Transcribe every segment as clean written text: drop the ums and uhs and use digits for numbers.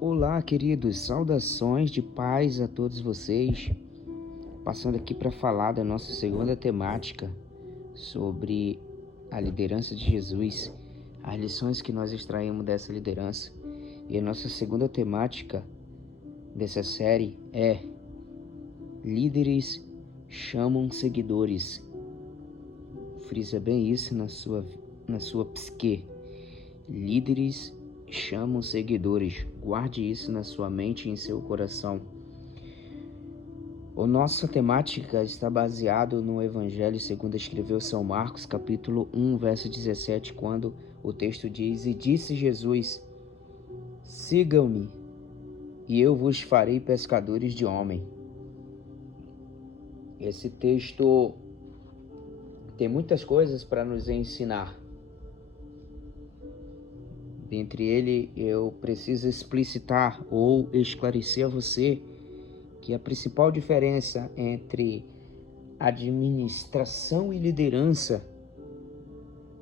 Olá, queridos, saudações de paz a todos vocês. Passando aqui para falar da nossa segunda temática sobre a liderança de Jesus, as lições que nós extraímos dessa liderança. E a nossa segunda temática dessa série é: líderes chamam seguidores. Frisa bem isso na sua psique. Líderes chamam seguidores. Guarde isso na sua mente e em seu coração. A nossa temática está baseada no Evangelho segundo escreveu São Marcos, capítulo 1, verso 17, quando o texto diz: E disse Jesus: Sigam-me, e eu vos farei pescadores de homem. Esse texto tem muitas coisas para nos ensinar. Dentre ele, eu preciso explicitar ou esclarecer a você que a principal diferença entre administração e liderança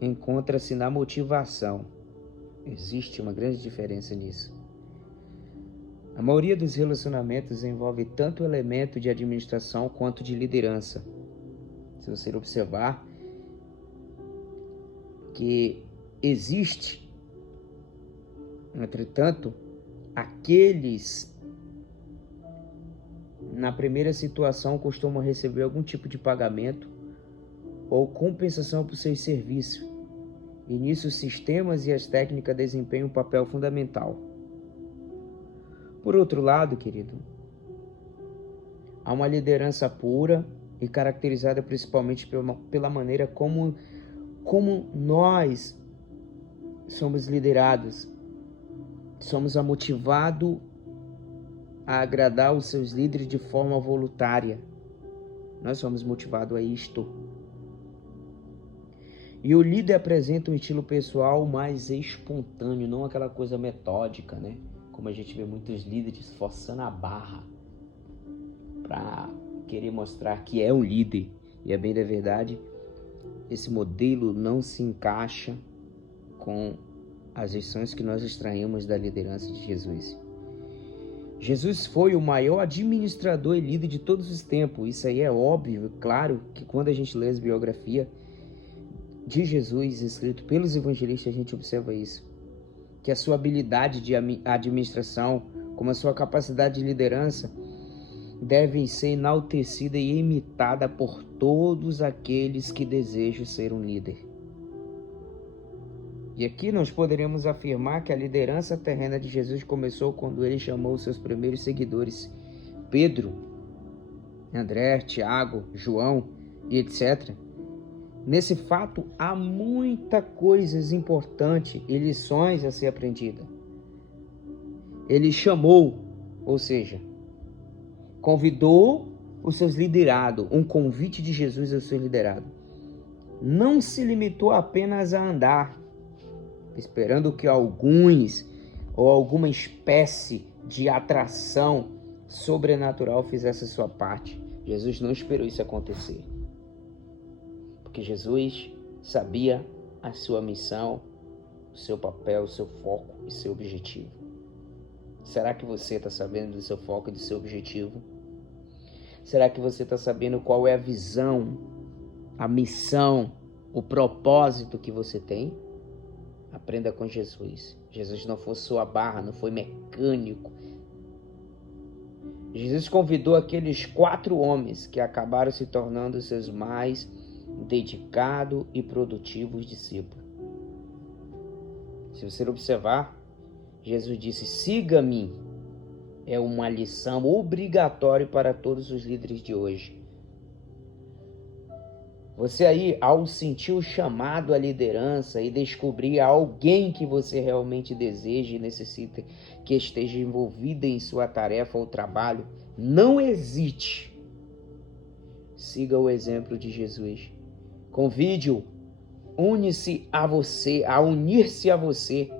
encontra-se na motivação. Existe uma grande diferença nisso. A maioria dos relacionamentos envolve tanto o elemento de administração quanto de liderança. Se você observar que existe, entretanto, aqueles na primeira situação costumam receber algum tipo de pagamento ou compensação por seus serviços, e nisso os sistemas e as técnicas desempenham um papel fundamental. Por outro lado, querido, há uma liderança pura e caracterizada principalmente pela maneira como nós somos liderados. Somos motivados a agradar os seus líderes de forma voluntária. Nós somos motivados a isto. E o líder apresenta um estilo pessoal mais espontâneo, não aquela coisa metódica, né? Como a gente vê muitos líderes forçando a barra para querer mostrar que é um líder. E é bem da verdade, esse modelo não se encaixa com as lições que nós extraímos da liderança de Jesus. Jesus foi o maior administrador e líder de todos os tempos. Isso aí é óbvio, claro, que quando a gente lê a biografia de Jesus escrito pelos evangelistas, a gente observa isso. Que a sua habilidade de administração, como a sua capacidade de liderança, devem ser enaltecida e imitada por todos aqueles que desejam ser um líder. E aqui nós poderemos afirmar que a liderança terrena de Jesus começou quando ele chamou seus primeiros seguidores, Pedro, André, Tiago, João e etc. Nesse fato há muita coisas importantes e lições a ser aprendida. Ele chamou, ou seja, convidou os seus liderados, um convite de Jesus ao seu liderado. Não se limitou apenas a andar, esperando que alguns ou alguma espécie de atração sobrenatural fizesse sua parte. Jesus não esperou isso acontecer, porque Jesus sabia a sua missão, o seu papel, o seu foco e seu objetivo. Será que você está sabendo do seu foco e do seu objetivo? Será que você está sabendo qual é a visão, a missão, o propósito que você tem? Aprenda com Jesus. Jesus não foi sua barra, não foi mecânico. Jesus convidou aqueles 4 homens que acabaram se tornando seus mais dedicados e produtivos discípulos. Se você observar, Jesus disse: siga-me. É uma lição obrigatória para todos os líderes de hoje. Você aí, ao sentir o chamado à liderança e descobrir alguém que você realmente deseja e necessita que esteja envolvida em sua tarefa ou trabalho, não hesite. Siga o exemplo de Jesus. Convide-o, une-se a você, a unir-se a você.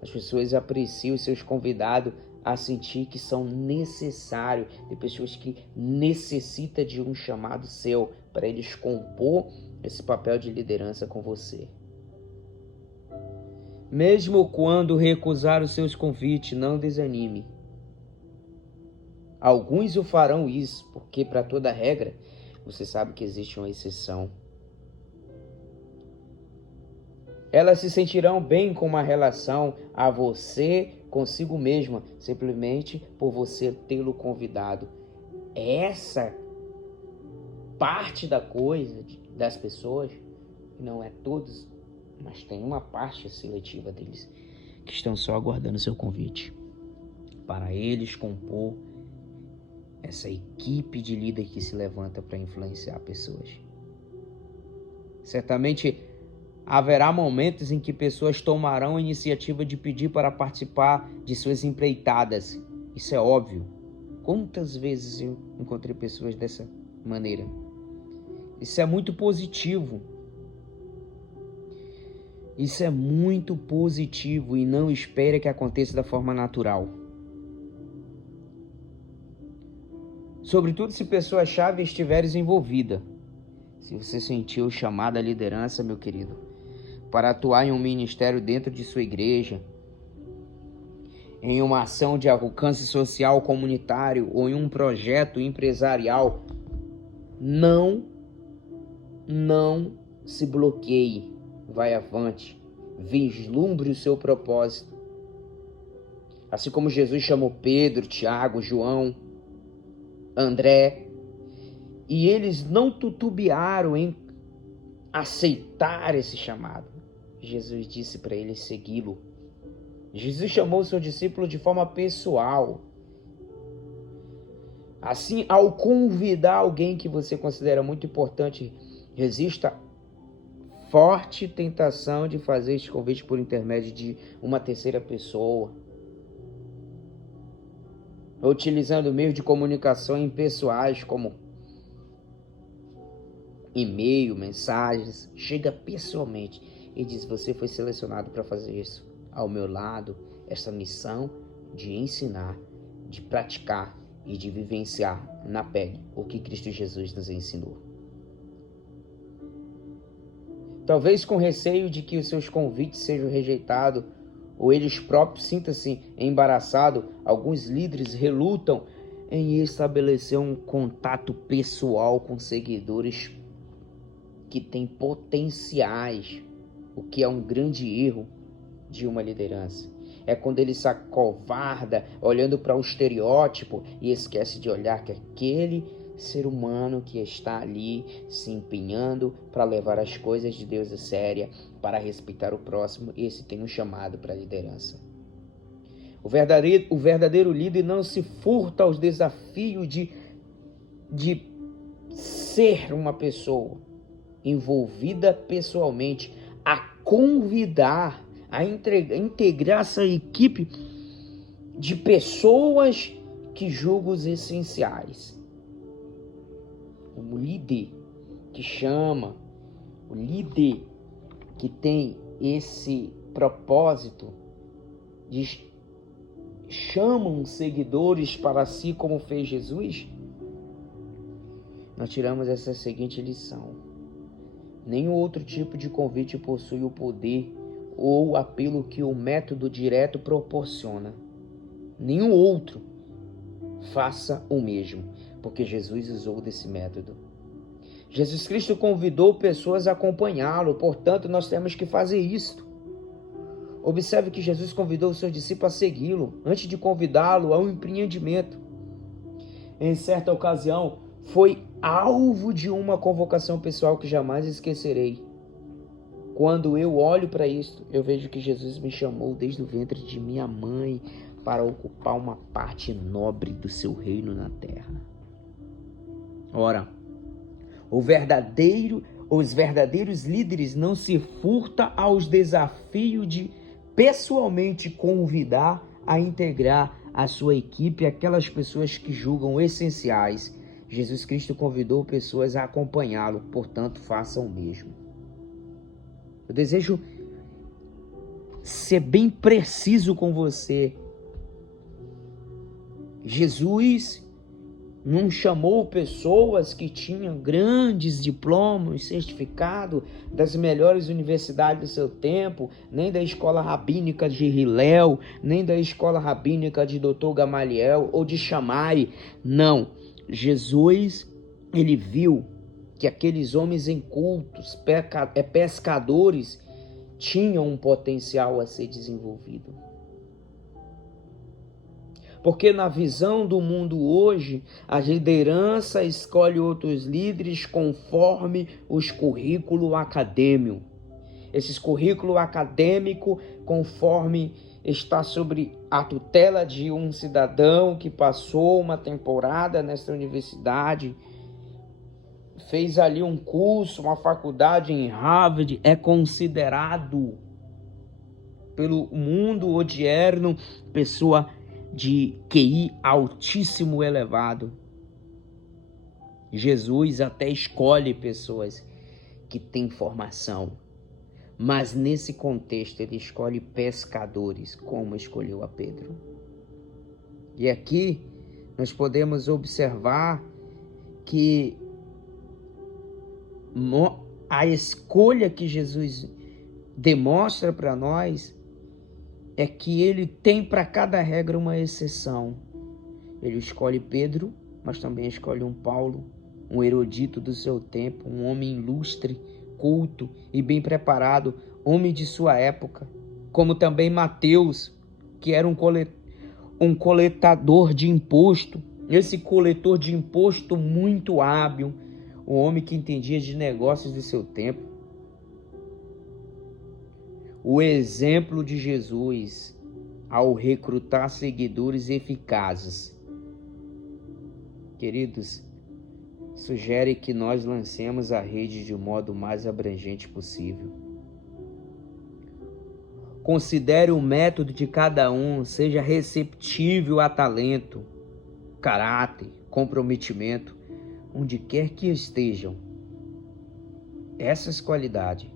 As pessoas apreciam os seus convidados a sentir que são necessários, de pessoas que necessitam de um chamado seu para eles compor esse papel de liderança com você. Mesmo quando recusar os seus convites, não desanime. Alguns o farão isso, porque para toda regra, você sabe que existe uma exceção. Elas se sentirão bem com uma relação a você consigo mesma, simplesmente por você tê-lo convidado. Essa parte da coisa das pessoas, não é todos, mas tem uma parte seletiva deles que estão só aguardando seu convite para eles compor essa equipe de líder que se levanta para influenciar pessoas. Certamente haverá momentos em que pessoas tomarão a iniciativa de pedir para participar de suas empreitadas. Isso é óbvio. Quantas vezes eu encontrei pessoas dessa maneira? Isso é muito positivo. Isso é muito positivo e não espere que aconteça da forma natural. Sobretudo se pessoa-chave estiveres envolvida. Se você sentiu chamada à liderança, meu querido, para atuar em um ministério dentro de sua igreja, em uma ação de alcance social comunitário ou em um projeto empresarial, não se bloqueie. Vai avante, vislumbre o seu propósito. Assim como Jesus chamou Pedro, Tiago, João, André, e eles não titubearam em aceitar esse chamado. Jesus disse para eles segui-lo. Jesus chamou o seu discípulo de forma pessoal. Assim, ao convidar alguém que você considera muito importante, resista forte tentação de fazer este convite por intermédio de uma terceira pessoa, utilizando meios de comunicação impessoais como e-mail, mensagens. Chega pessoalmente e diz: você foi selecionado para fazer isso ao meu lado, essa missão de ensinar, de praticar e de vivenciar na pele o que Cristo Jesus nos ensinou. Talvez com receio de que os seus convites sejam rejeitados ou eles próprios sintam-se embaraçados, alguns líderes relutam em estabelecer um contato pessoal com seguidores que têm potenciais, o que é um grande erro de uma liderança. É quando ele se acovarda olhando para o estereótipo e esquece de olhar que aquele ser humano que está ali se empenhando para levar as coisas de Deus a séria, para respeitar o próximo, esse tem um chamado para a liderança. O verdadeiro líder não se furta aos desafios de ser uma pessoa envolvida pessoalmente, a convidar, a integrar essa equipe de pessoas que julgam os essenciais. O líder que chama, o líder que tem esse propósito de chamam seguidores para si como fez Jesus, nós tiramos essa seguinte lição: nenhum outro tipo de convite possui o poder ou apelo que o método direto proporciona. Nenhum outro faça o mesmo, porque Jesus usou desse método. Jesus Cristo convidou pessoas a acompanhá-lo, portanto nós temos que fazer isso. Observe que Jesus convidou os seus discípulos a segui-lo, antes de convidá-lo a um empreendimento. Em certa ocasião, foi alvo de uma convocação pessoal que jamais esquecerei. Quando eu olho para isso, eu vejo que Jesus me chamou desde o ventre de minha mãe para ocupar uma parte nobre do seu reino na terra. Ora, os verdadeiros líderes não se furtam aos desafios de pessoalmente convidar a integrar a sua equipe aquelas pessoas que julgam essenciais. Jesus Cristo convidou pessoas a acompanhá-lo, portanto, façam o mesmo. Eu desejo ser bem preciso com você. Jesus Não chamou pessoas que tinham grandes diplomas, certificado das melhores universidades do seu tempo, nem da escola rabínica de Hillel, nem da escola rabínica de Dr. Gamaliel ou de Shammai. Não. Jesus, ele viu que aqueles homens incultos, pescadores, tinham um potencial a ser desenvolvido. Porque na visão do mundo hoje, a liderança escolhe outros líderes conforme os currículos acadêmicos. Esses currículos acadêmicos, conforme está sobre a tutela de um cidadão que passou uma temporada nessa universidade, fez ali um curso, uma faculdade em Harvard, é considerado pelo mundo odierno pessoa de QI altíssimo elevado. Jesus até escolhe pessoas que têm formação, mas nesse contexto ele escolhe pescadores, como escolheu a Pedro. E aqui nós podemos observar que a escolha que Jesus demonstra para nós é que ele tem para cada regra uma exceção. Ele escolhe Pedro, mas também escolhe um Paulo, um erudito do seu tempo, um homem ilustre, culto e bem preparado, homem de sua época, como também Mateus, que era um coletador de imposto, esse coletor de imposto muito hábil, um homem que entendia de negócios de seu tempo. O exemplo de Jesus ao recrutar seguidores eficazes, queridos, sugere que nós lancemos a rede de modo mais abrangente possível. Considere o método de cada um, seja receptível a talento, caráter, comprometimento, onde quer que estejam essas qualidades.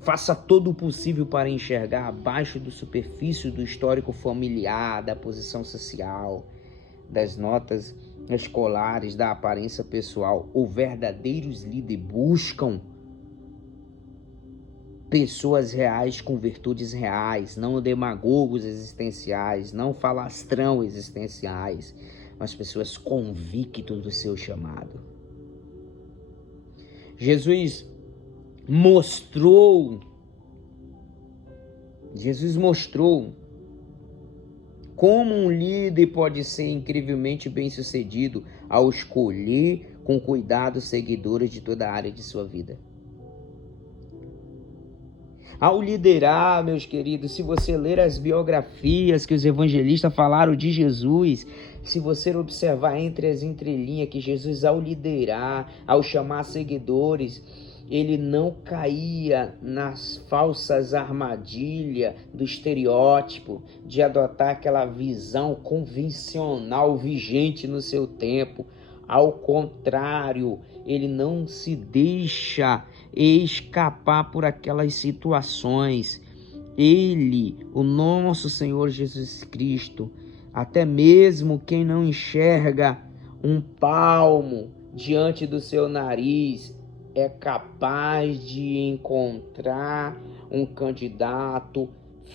Faça todo o possível para enxergar abaixo do superfície do histórico familiar, da posição social, das notas escolares, da aparência pessoal. Os verdadeiros líderes buscam pessoas reais com virtudes reais, não demagogos existenciais, não falastrão existenciais, mas pessoas convictas do seu chamado. Jesus mostrou como um líder pode ser incrivelmente bem-sucedido ao escolher com cuidado seguidores de toda a área de sua vida. Ao liderar, meus queridos, se você ler as biografias que os evangelistas falaram de Jesus, se você observar entre as entrelinhas que Jesus, ao liderar, ao chamar seguidores, ele não caía nas falsas armadilhas do estereótipo de adotar aquela visão convencional vigente no seu tempo. Ao contrário, ele não se deixa escapar por aquelas situações. Ele, o nosso Senhor Jesus Cristo, até mesmo quem não enxerga um palmo diante do seu nariz, é capaz de encontrar um candidato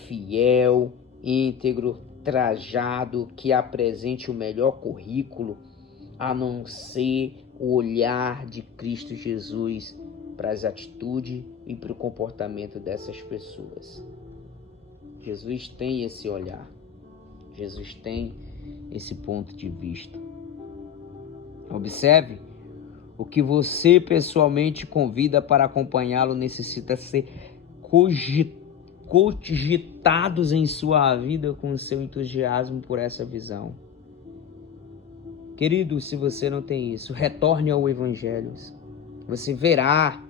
fiel, íntegro, trajado, que apresente o melhor currículo, a não ser o olhar de Cristo Jesus para as atitudes e para o comportamento dessas pessoas. Jesus tem esse olhar, Jesus tem esse ponto de vista. Observe, o que você pessoalmente convida para acompanhá-lo necessita ser cogitados em sua vida com o seu entusiasmo por essa visão. Querido, se você não tem isso, retorne ao Evangelho. Você verá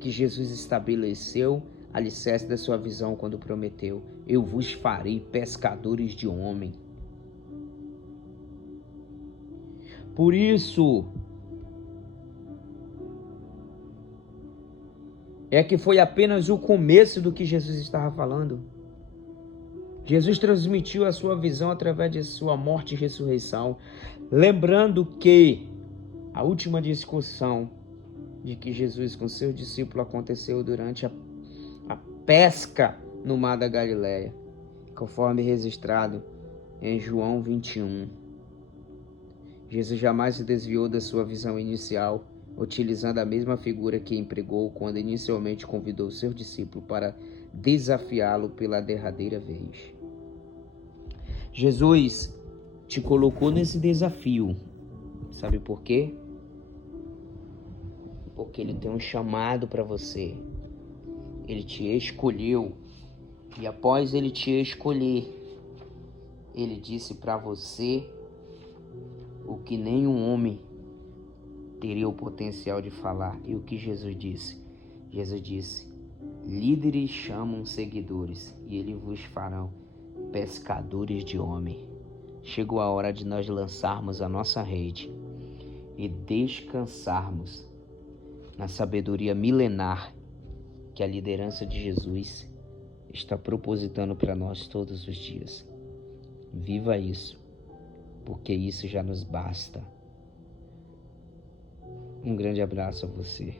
que Jesus estabeleceu alicerce da sua visão quando prometeu: eu vos farei pescadores de homem. Por isso, é que foi apenas o começo do que Jesus estava falando. Jesus transmitiu a sua visão através de sua morte e ressurreição, lembrando que a última discussão de que Jesus com seus discípulos aconteceu durante a pesca no mar da Galileia, conforme registrado em João 21. Jesus jamais se desviou da sua visão inicial, utilizando a mesma figura que empregou quando inicialmente convidou seus discípulos para desafiá-lo pela derradeira vez. Jesus te colocou nesse desafio. Sabe por quê? Porque ele tem um chamado para você. Ele te escolheu. E após ele te escolher, ele disse para você o que nenhum homem teria o potencial de falar. E o que Jesus disse? Jesus disse: líderes chamam seguidores e eles vos farão pescadores de homem. Chegou a hora de nós lançarmos a nossa rede e descansarmos na sabedoria milenar que a liderança de Jesus está propositando para nós todos os dias. Viva isso, porque isso já nos basta. Um grande abraço a você.